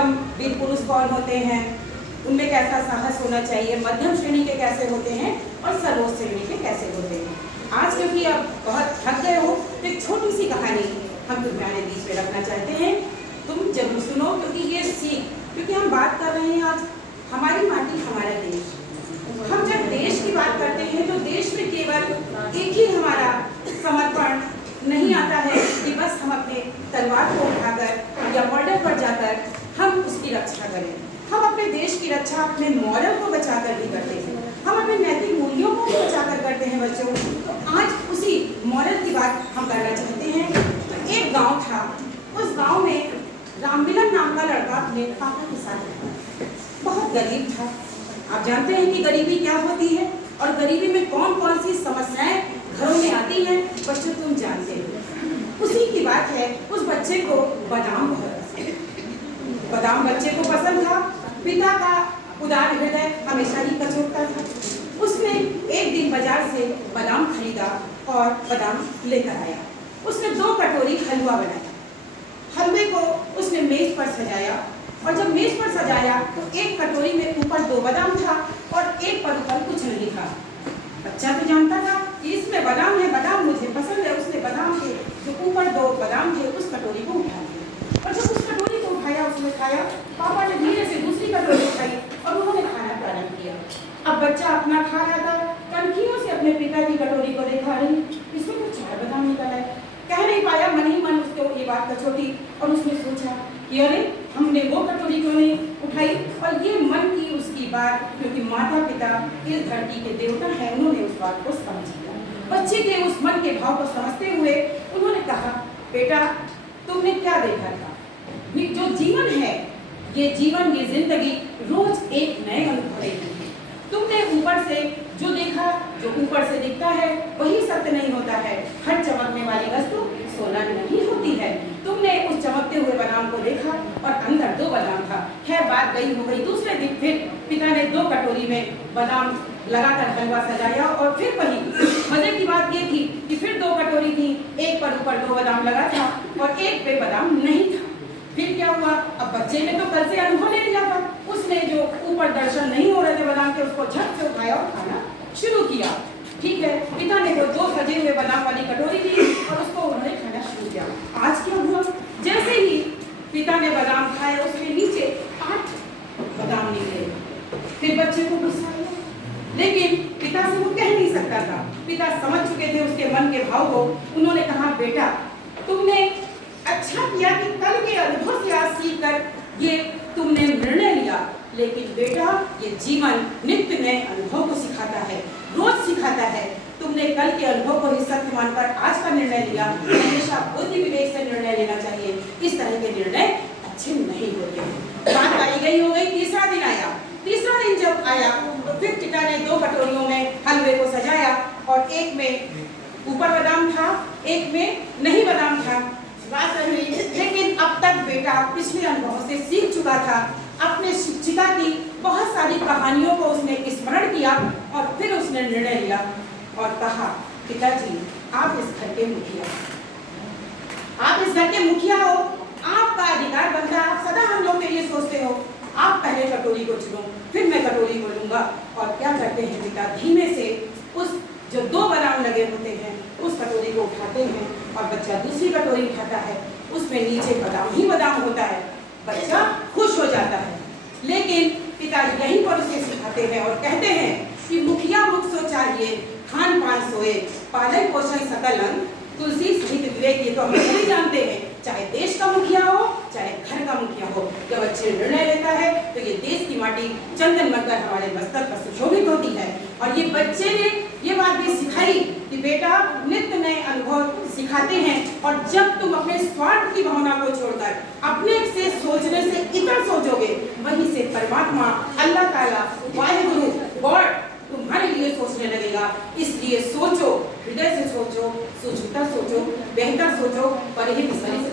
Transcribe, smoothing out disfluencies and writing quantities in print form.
उत्तम वीर पुरुष कौन होते हैं, उनमें कैसा साहस होना चाहिए, मध्यम श्रेणी के कैसे होते हैं और सर्वोच्च श्रेणी के कैसे होते हैं। आज क्योंकि अब बहुत थक गए हो तो एक छोटी सी कहानी हम तुम्हारे बीच में रखना चाहते हैं, तुम जरूर सुनो, क्योंकि ये सीख, क्योंकि हम बात कर रहे हैं आज हमारी माटी हमारा देश। हम जब देश की बात करते हैं तो देश में केवल एक ही हमारा समर्पण नहीं आता है कि बस हम अपने तलवार को उठाकर या बॉर्डर पर जाकर हम उसकी रक्षा करें। हम अपने देश की रक्षा अपने मॉरल को बचाकर भी करते हैं, हम अपने नैतिक मूल्यों को भी बचाकर करते हैं बच्चों। तो आज उसी मॉरल की बात हम करना चाहते हैं। तो एक गांव था, उस गांव में रामबिलन नाम का लड़का अपने पापा के साथ रहता, बहुत गरीब था। आप जानते हैं कि गरीबी क्या होती है और गरीबी में कौन कौन सी समस्याएं घरों में आती हैं, बच्चों तुम जानते हो। उसी की बात है, उस बच्चे को बादाम बहुत पसंद, बादाम बच्चे को पसंद था। पिता का उदार हृदय हमेशा ही कचोटता था। उसने एक दिन बाजार से बादाम खरीदा और बादाम लेकर आया। उसने 2 कटोरी हलवा बनाया। हलवे को उसने मेज पर सजाया और जब मेज पर सजाया तो एक कटोरी में ऊपर 2 बादाम था और एक पर ऊपर कुछ नहीं था। बच्चा तो जानता था कि इसमें बादाम है, बादाम मुझे पसंद है। उसने बादाम के जो ऊपर 2 बादाम थे उस कटोरी को उठा लिया और जब उस कटोरी को उठाया उसने खाया। पापा ने धीरे से दूसरी कटोरी उठाई और उन्होंने खाना प्रारंभ किया। अब बच्चा अपना खा रहा था, कनखियों से अपने पिता की कटोरी को देखा, रही इसमें कुछ 4 बादाम निकल आए। कह नहीं पाया, मन ही मन उसको ये बात कचोटी और उसने सोचा कि अरे हमने वो कटोरी क्यों नहीं उठाई। और ये मन की उसकी बात, क्योंकि माता पिता इस धरती के देवता हैं, उन्होंने उस बात को समझ लिया। बच्चे के उस मन के भाव को समझते हुए उन्होंने कहा, बेटा तुमने क्या देखा था, जो जीवन है, ये जीवन, ये जिंदगी रोज एक नए अनुभव देती है। तुमने ऊपर से जो देखा, जो ऊपर से दिखता है वही सत्य नहीं होता है। हर चमकने वाली वस्तु सोना नहीं होती है। तुमने उस चमकते हुए बादाम को देखा और अंदर 2 बादाम था। खैर बात गई हो गई। दूसरे दिन फिर पिता ने 2 कटोरी में बादाम लगाकर हलवा सजाया और फिर वही मजे की बात ये थी कि फिर 2 कटोरी थी, एक पर ऊपर 2 बादाम लगा था और एक पे बादाम नहीं था। फिर क्या हुआ, अब बच्चे ने तो कल से अनुभव ले लिया था, उसने जो ऊपर दर्शन नहीं हो रहे थे बादाम के उसको झट से उठाया और खाना शुरू किया। ठीक है, पिता ने वो 2 सजे हुए बादाम वाली कटोरी ली और उसको उन्होंने खाना शुरू किया। आज क्या हुआ, जैसे ही पिता ने बादाम खाए उसके नीचे 8 बादाम निकले। फिर बच्चे को गुस्सा आया, लेकिन पिता से वो कह नहीं सकता था। पिता समझ चुके थे उसके मन के भाव को। उन्होंने कहा, बेटा तुमने अच्छा किया कि कल के अनुभव से आज सीख कर ये तुमने निर्णय लिया, लेकिन बेटा ये जीवन नित्य नए अनुभव को सिखाता है, रोज सिखाता है। तुमने कल के अनुभव को ही सत्य मानकर आज का निर्णय लिया। हमेशा बुद्धि विवेक से निर्णय लेना चाहिए, इस तरह के निर्णय अच्छे नहीं होते हैं। बात आई गई हो गई। तीसरा दिन आया। तीसरा दिन जब आया तो फिर पिता ने 2 कटोरियों में हलवे को सजाया और एक में ऊपर बादाम था, एक में नहीं बादाम था। बात रही, लेकिन अब तक बेटा पिछले अनुभव से सीख चुका था। अपने शिक्षिका की बहुत सारी कहानियों को उसने स्मरण किया और फिर उसने निर्णय लिया और कहा, पिताजी आप इस घर के मुखिया, आप इस घर के मुखिया हो, आपका अधिकार बनता है। आप सदा हम लोग के लिए सोचते हो, आप पहले कटोरी को चुनो, फिर मैं कटोरी को लूंगा। और क्या करते हैं पिता, धीमे से उस जो 2 बादाम लगे होते हैं उस कटोरी को उठाते हैं और बच्चा दूसरी कटोरी उठाता है, उसमें नीचे बादाम ही बादाम होता है। बच्चा खुश हो जाता है, लेकिन पिता यहीं पर उसे सिखाते हैं और कहते हैं कि मुखिया मुख सो चाहिए, खान पान सोए, पालन पोषण सकल अंग, तुलसी सहित विवेक। ये तो हम सभी जानते हैं, चाहे देश का मुखिया हो चाहे घर का मुखिया हो, जब अच्छे निर्णय लेता है तो ये देश की माटी चंदन बनकर हमारे मस्तक पर सुशोभित होती है। और ये बच्चे ने ये बात भी सिखाई कि बेटा नित्य नए अनुभव सिखाते हैं और जब तुम अपने स्वार्थ की भावना को छोड़कर अपने से सोचने से इतर सोचोगे, वहीं से परमात्मा अल्लाह ताला वाहिगुरु गॉड तुम्हारे लिए सोचने लगेगा। इसलिए सोचो, हृदय से सोचो, सूझबूझकर सोचो, बेहतर सोचो, पर ही विसरी से